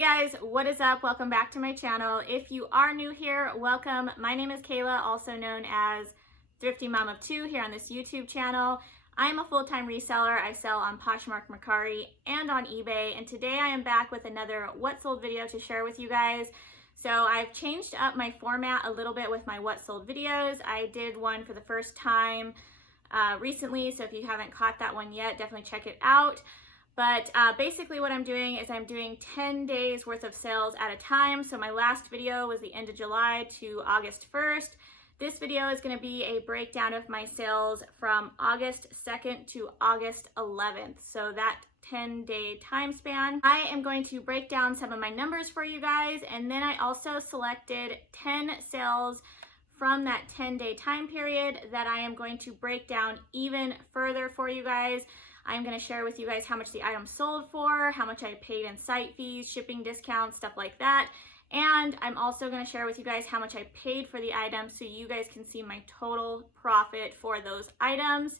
guys, what is up? Welcome back to my channel. If you are new here, welcome. My name is Kayla, also known as Thrifty Mom of Two here on this YouTube channel. I'm a full-time reseller. I sell on Poshmark, Mercari, and on eBay. And today I am back with another What Sold video to share with you guys. So I've changed up my format a little bit with my What Sold videos. I did one for the first time recently, so if you haven't caught that one yet, definitely check it out. But basically what I'm doing is I'm doing 10 days worth of sales at a time. So my last video was the end of July to August 1st. This video is going to be a breakdown of my sales from August 2nd to August 11th. So that 10-day time span. I am going to break down some of my numbers for you guys, and then I also selected 10 sales from that 10-day time period that I am going to break down even further for you guys. I'm going to share with you guys how much the item sold for, how much I paid in site fees, shipping discounts, stuff like that. And I'm also going to share with you guys how much I paid for the item so you guys can see my total profit for those items.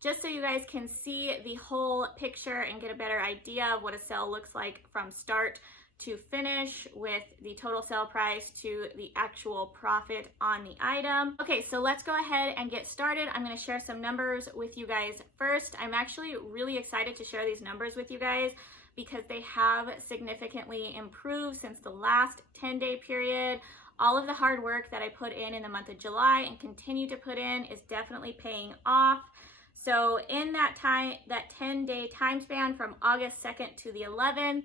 Just so you guys can see the whole picture and get a better idea of what a sale looks like from start to finish, with the total sale price to the actual profit on the item. Okay, so let's go ahead and get started. I'm going to share some numbers with you guys first. I'm actually really excited to share these numbers with you guys because they have significantly improved since the last 10-day period. All of the hard work that I put in the month of July and continue to put in is definitely paying off. So in that 10-day time span from August 2nd to the 11th,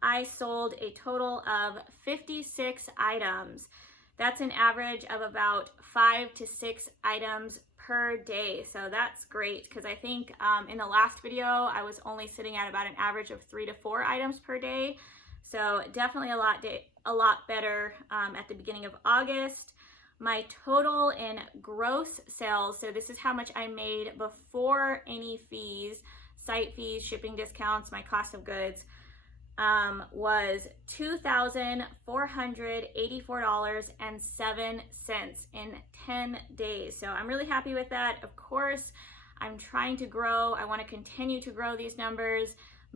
I sold a total of 56 items. That's an average of about 5 to 6 items per day. So that's great because I think in the last video, I was only sitting at about an average of 3 to 4 items per day. So definitely a lot better at the beginning of August. My total in gross sales, so this is how much I made before any fees, site fees, shipping discounts, my cost of goods, was $2,484.07 in 10 days. So I'm really happy with that. Of course, I'm trying to grow. I want to continue to grow these numbers,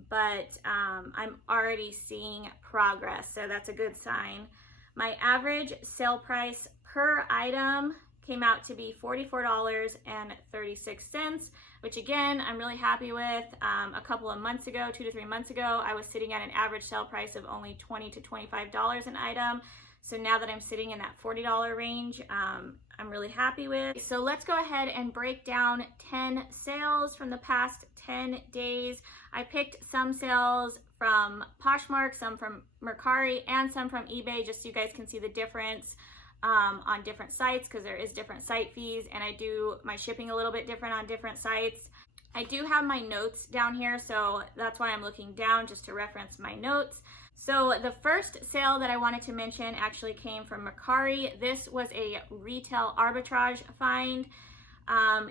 but I'm already seeing progress, so that's a good sign. My average sale price per item came out to be $44.36, which again, I'm really happy with. A couple of months ago, 2 to 3 months ago, I was sitting at an average sale price of only $20 to $25 an item. So now that I'm sitting in that $40 range, I'm really happy with. So let's go ahead and break down 10 sales from the past 10 days. I picked some sales from Poshmark, some from Mercari, and some from eBay, just so you guys can see the difference on different sites, because there is different site fees, and I do my shipping a little bit different on different sites. I do have my notes down here, so that's why I'm looking down, just to reference my notes. So the first sale that I wanted to mention actually came from Mercari. This was a retail arbitrage find.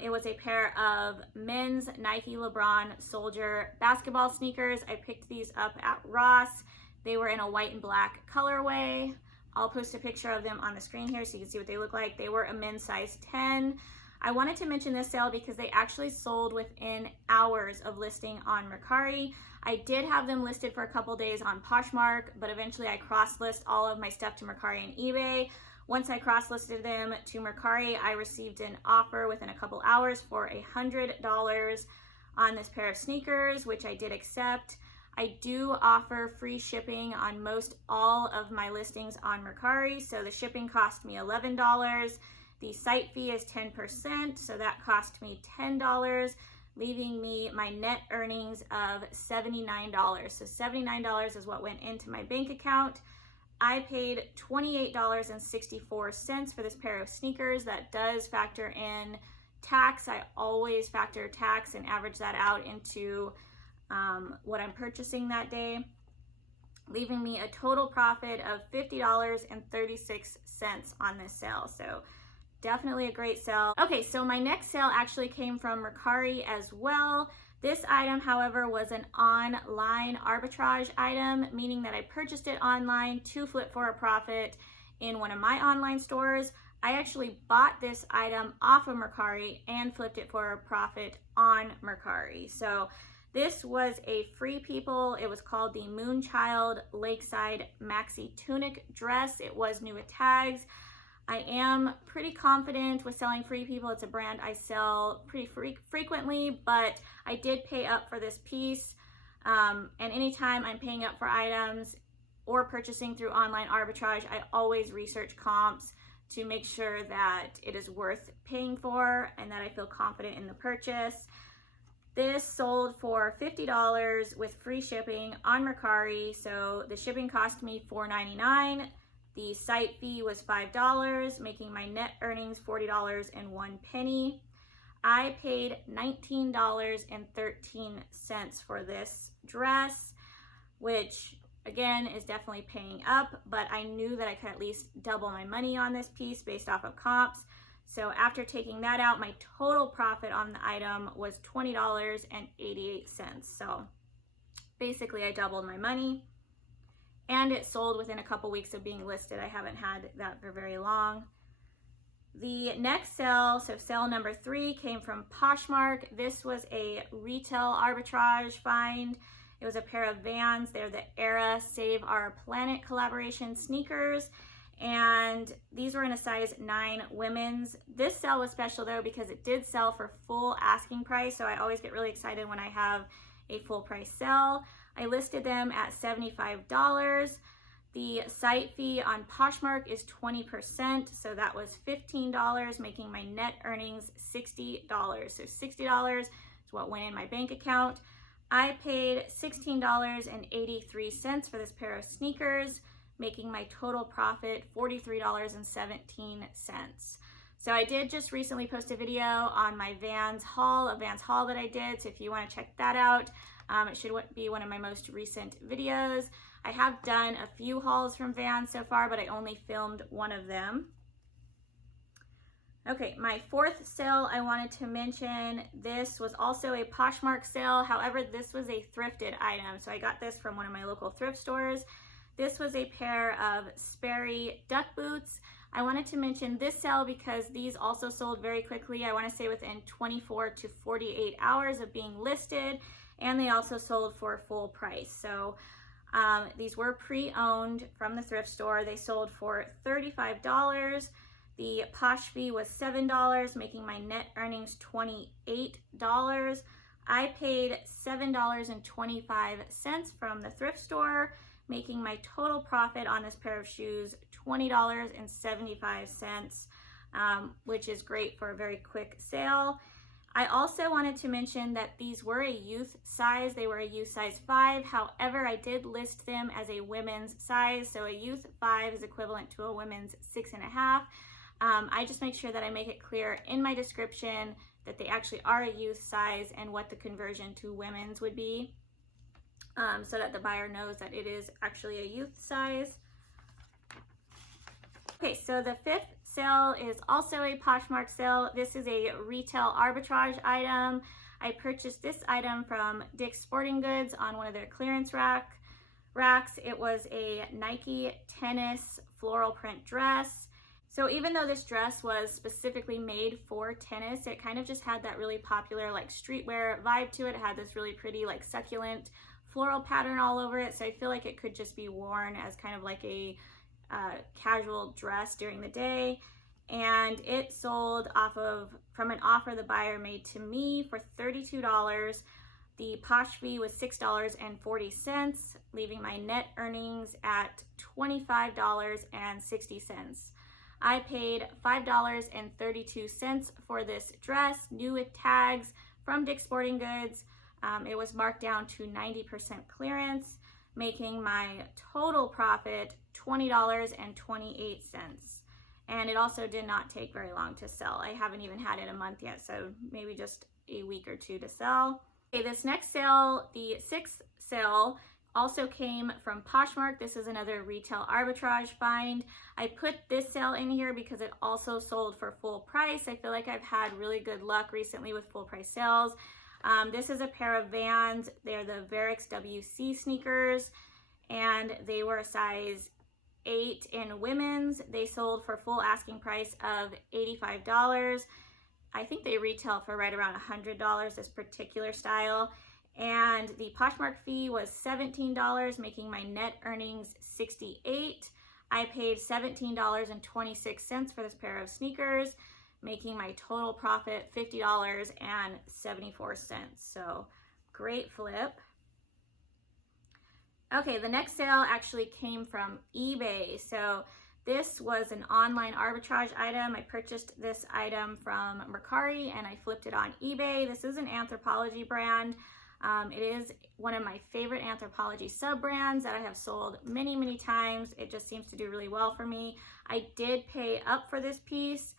It was a pair of men's Nike LeBron Soldier basketball sneakers. I picked these up at Ross. They were in a white and black colorway. I'll post a picture of them on the screen here so you can see what they look like. They were a men's size 10. I wanted to mention this sale because they actually sold within hours of listing on Mercari. I did have them listed for a couple days on Poshmark, but eventually I cross-list all of my stuff to Mercari and eBay. Once I cross-listed them to Mercari, I received an offer within a couple hours for $100 on this pair of sneakers, which I did accept. I do offer free shipping on most all of my listings on Mercari, so the shipping cost me $11. The site fee is 10%, so that cost me $10, leaving me my net earnings of $79. So $79 is what went into my bank account. I paid $28.64 for this pair of sneakers. That does factor in tax. I always factor tax and average that out into what I'm purchasing that day, leaving me a total profit of $50.36 on this sale. So definitely a great sale. Okay, so my next sale actually came from Mercari as well. This item, however, was an online arbitrage item, meaning that I purchased it online to flip for a profit in one of my online stores. I actually bought this item off of Mercari and flipped it for a profit on Mercari. So This was a Free People. It was called the Moonchild Lakeside Maxi Tunic Dress. It was new with tags. I am pretty confident with selling Free People. It's a brand I sell pretty frequently, but I did pay up for this piece. And anytime I'm paying up for items or purchasing through online arbitrage, I always research comps to make sure that it is worth paying for and that I feel confident in the purchase. This sold for $50 with free shipping on Mercari, so the shipping cost me $4.99. The site fee was $5, making my net earnings $40.01. I paid $19.13 for this dress, which again is definitely paying up, but I knew that I could at least double my money on this piece based off of comps. So after taking that out, my total profit on the item was $20.88. So basically I doubled my money, and it sold within a couple weeks of being listed. I haven't had that for very long. The next sale, so sale number 3, came from Poshmark. This was a retail arbitrage find. It was a pair of Vans. They're the Era Save Our Planet collaboration sneakers, and these were in a size 9 women's. This sale was special though because it did sell for full asking price, so I always get really excited when I have a full price sale. I listed them at $75. The site fee on Poshmark is 20%, so that was $15, making my net earnings $60. So $60 is what went in my bank account. I paid $16.83 for this pair of sneakers, making my total profit $43.17. So I did just recently post a video on my Vans haul, a Vans haul that I did. So if you want to check that out, it should be one of my most recent videos. I have done a few hauls from Vans so far, but I only filmed one of them. Okay, my 4th sale I wanted to mention, this was also a Poshmark sale. However, this was a thrifted item. So I got this from one of my local thrift stores. This was a pair of Sperry duck boots. I wanted to mention this sale because these also sold very quickly. I want to say within 24 to 48 hours of being listed, and they also sold for full price. So these were pre-owned from the thrift store. They sold for $35. The Posh fee was $7, making my net earnings $28. I paid $7.25 from the thrift store, making my total profit on this pair of shoes $20.75, which is great for a very quick sale. I also wanted to mention that these were a youth size. They were a youth size 5. However, I did list them as a women's size. So a youth 5 is equivalent to a women's 6.5. I just make sure that I make it clear in my description that they actually are a youth size and what the conversion to women's would be, so that the buyer knows that it is actually a youth size. Okay, so the 5th sale is also a Poshmark sale. This is a retail arbitrage item. I purchased this item from Dick's Sporting Goods on one of their clearance racks. It was a Nike tennis floral print dress. So even though this dress was specifically made for tennis, it kind of just had that really popular like streetwear vibe to it. It had this really pretty like succulent floral pattern all over it. So I feel like it could just be worn as kind of like a casual dress during the day. And it sold from an offer the buyer made to me for $32. The Posh fee was $6.40, leaving my net earnings at $25.60. I paid $5.32 for this dress, new with tags, from Dick's Sporting Goods. It was marked down to 90% clearance, making my total profit $20.28. And it also did not take very long to sell. I haven't even had it a month yet, so maybe just a week or 2 to sell. Okay, this next sale, the 6th sale, also came from Poshmark. This is another retail arbitrage find. I put this sale in here because it also sold for full price. I feel like I've had really good luck recently with full price sales. This is a pair of Vans. They're the Varix WC sneakers, and they were a size 8 in women's. They sold for full asking price of $85. I think they retail for right around $100, this particular style. and the Poshmark fee was $17, making my net earnings $68. I paid $17.26 for this pair of sneakers, making my total profit $50.74. So great flip. Okay, the next sale actually came from eBay. So this was an online arbitrage item. I purchased this item from Mercari and I flipped it on eBay. This is an Anthropologie brand. It is one of my favorite Anthropologie sub-brands that I have sold many, many times. It just seems to do really well for me. I did pay up for this piece,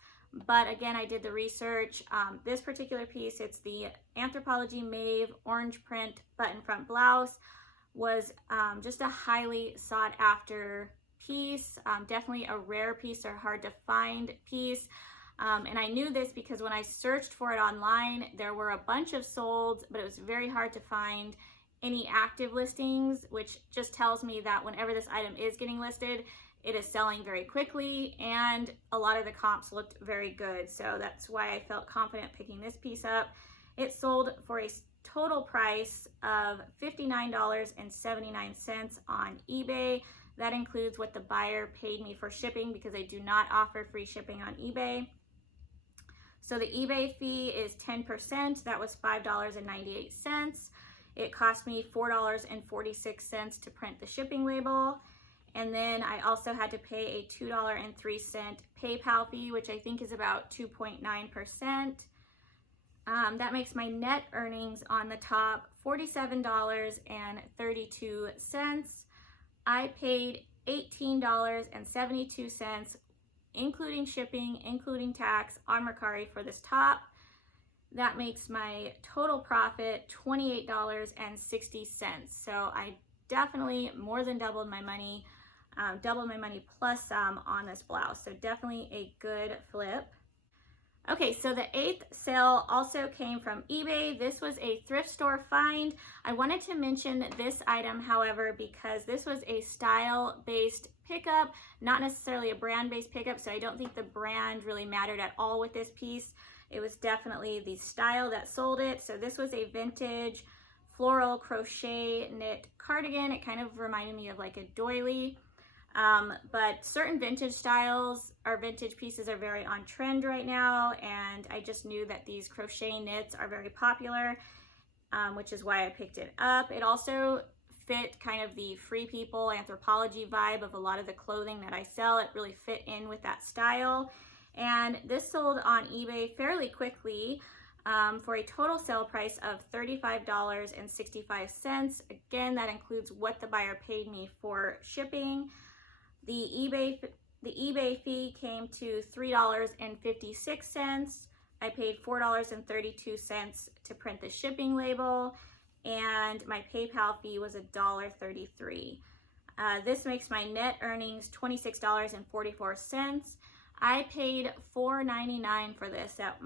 but again, I did the research. This particular piece, it's the Anthropologie Mauve orange print button front blouse, was just a highly sought after piece, definitely a rare piece or hard to find piece. And I knew this because when I searched for it online, there were a bunch of solds, but it was very hard to find any active listings, which just tells me that whenever this item is getting listed, it is selling very quickly, and a lot of the comps looked very good. So that's why I felt confident picking this piece up. It sold for a total price of $59.79 on eBay. That includes what the buyer paid me for shipping, because I do not offer free shipping on eBay. So the eBay fee is 10%. That was $5.98. It cost me $4.46 to print the shipping label. And then I also had to pay a $2.03 PayPal fee, which I think is about 2.9%. That makes my net earnings on the top $47.32. I paid $18.72, including shipping, including tax, on Mercari for this top. That makes my total profit $28.60. So I definitely more than doubled my money plus some on this blouse. So definitely a good flip. Okay, so the 8th sale also came from eBay. This was a thrift store find. I wanted to mention this item, however, because this was a style-based pickup, not necessarily a brand-based pickup, so I don't think the brand really mattered at all with this piece. It was definitely the style that sold it. So this was a vintage floral crochet knit cardigan. It kind of reminded me of like a doily. But certain vintage styles or vintage pieces are very on trend right now, and I just knew that these crochet knits are very popular, which is why I picked it up. It also fit kind of the Free People Anthropologie vibe of a lot of the clothing that I sell. It really fit in with that style, and this sold on eBay fairly quickly for a total sale price of $35.65. Again, that includes what the buyer paid me for shipping. The eBay fee came to $3.56. I paid $4.32 to print the shipping label, and my PayPal fee was $1.33. This makes my net earnings $26.44. I paid $4.99 for this at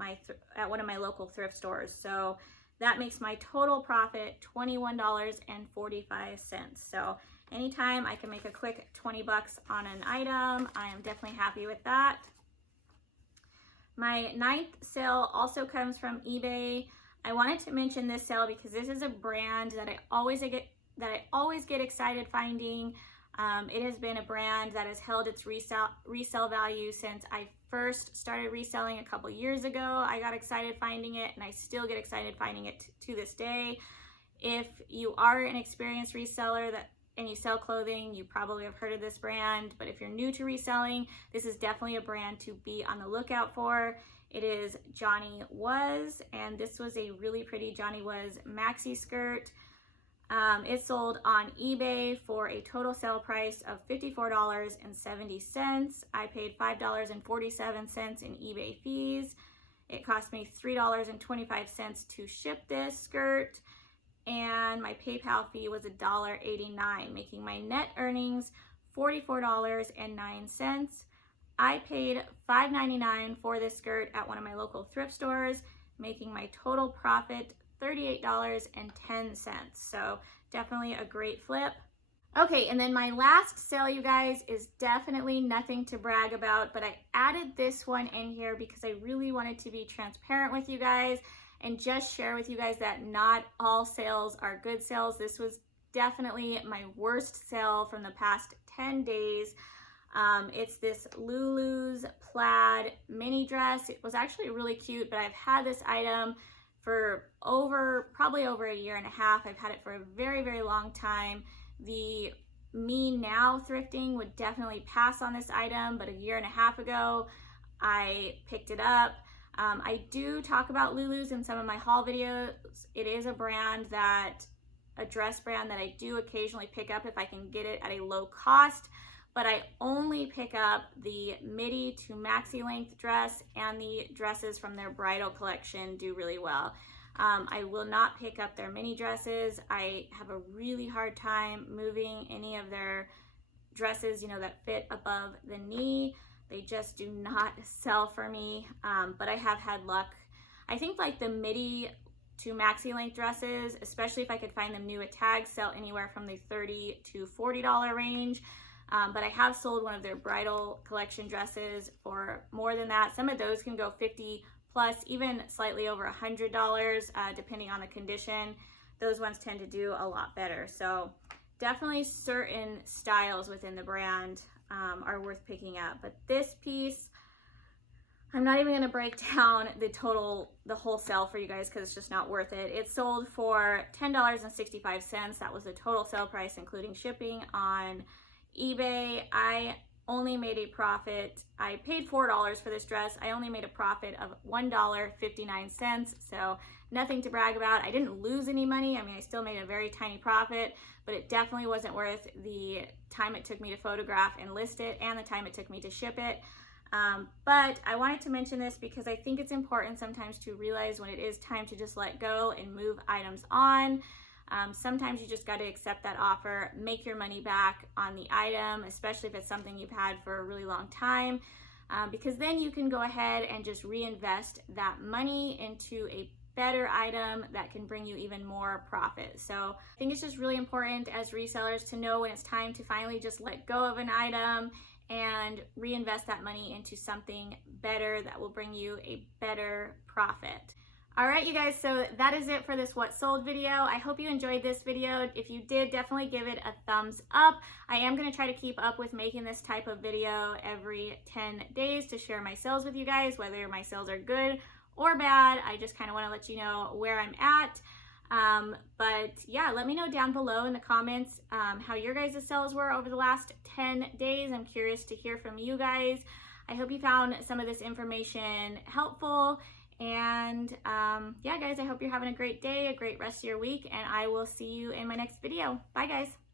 one of my local thrift stores. So that makes my total profit $21.45. So anytime I can make a quick 20 bucks on an item, I am definitely happy with that. My 9th sale also comes from eBay. I wanted to mention this sale because this is a brand that I always get excited finding. It has been a brand that has held its resale value since I first started reselling a couple years ago. I got excited finding it, and I still get excited finding it to this day. If you are an experienced reseller and you sell clothing, you probably have heard of this brand, but if you're new to reselling, this is definitely a brand to be on the lookout for. It is Johnny Was, and this was a really pretty Johnny Was maxi skirt. It sold on eBay for a total sale price of $54.70. I paid $5.47 in eBay fees. It cost me $3.25 to ship this skirt, and my PayPal fee was $1.89, making my net earnings $44.09. I paid $5.99 for this skirt at one of my local thrift stores, making my total profit $38.10. So definitely a great flip. Okay, and then my last sale, you guys, is definitely nothing to brag about, but I added this one in here because I really wanted to be transparent with you guys and just share with you guys that not all sales are good sales. This was definitely my worst sale from the past 10 days. It's this Lulu's plaid mini dress. It was actually really cute, but I've had this item for probably over a year and a half. I've had it for a very, very long time. The me now thrifting would definitely pass on this item, but a year and a half ago, I picked it up. I do talk about Lulu's in some of my haul videos. It is a dress brand that I do occasionally pick up if I can get it at a low cost, but I only pick up the midi to maxi length dress, and the dresses from their bridal collection do really well. I will not pick up their mini dresses. I have a really hard time moving any of their dresses, that fit above the knee. They just do not sell for me, but I have had luck. I think like the midi to maxi length dresses, especially if I could find them new at Tag, sell anywhere from the $30 to $40 range. But I have sold one of their bridal collection dresses for more than that. Some of those can go $50 plus, even slightly over $100, depending on the condition. Those ones tend to do a lot better. So definitely certain styles within the brand are worth picking up. But this piece, I'm not even gonna break down the wholesale for you guys because it's just not worth it. It sold for $10.65. That was the total sale price, including shipping on eBay. I only made a profit. I paid $4 for this dress. I only made a profit of $1.59. So nothing to brag about. I didn't lose any money. I mean, I still made a very tiny profit, but it definitely wasn't worth the time it took me to photograph and list it and the time it took me to ship it. But I wanted to mention this because I think it's important sometimes to realize when it is time to just let go and move items on. Sometimes you just got to accept that offer, make your money back on the item, especially if it's something you've had for a really long time, because then you can go ahead and just reinvest that money into a better item that can bring you even more profit. So I think it's just really important as resellers to know when it's time to finally just let go of an item and reinvest that money into something better that will bring you a better profit. All right, you guys, so that is it for this What Sold video. I hope you enjoyed this video. If you did, definitely give it a thumbs up. I am gonna try to keep up with making this type of video every 10 days to share my sales with you guys, whether my sales are good or bad. I just kind of wanna let you know where I'm at. But yeah, let me know down below in the comments how your guys' sales were over the last 10 days. I'm curious to hear from you guys. I hope you found some of this information helpful. And yeah, guys, I hope you're having a great day, a great rest of your week, and I will see you in my next video. Bye, guys.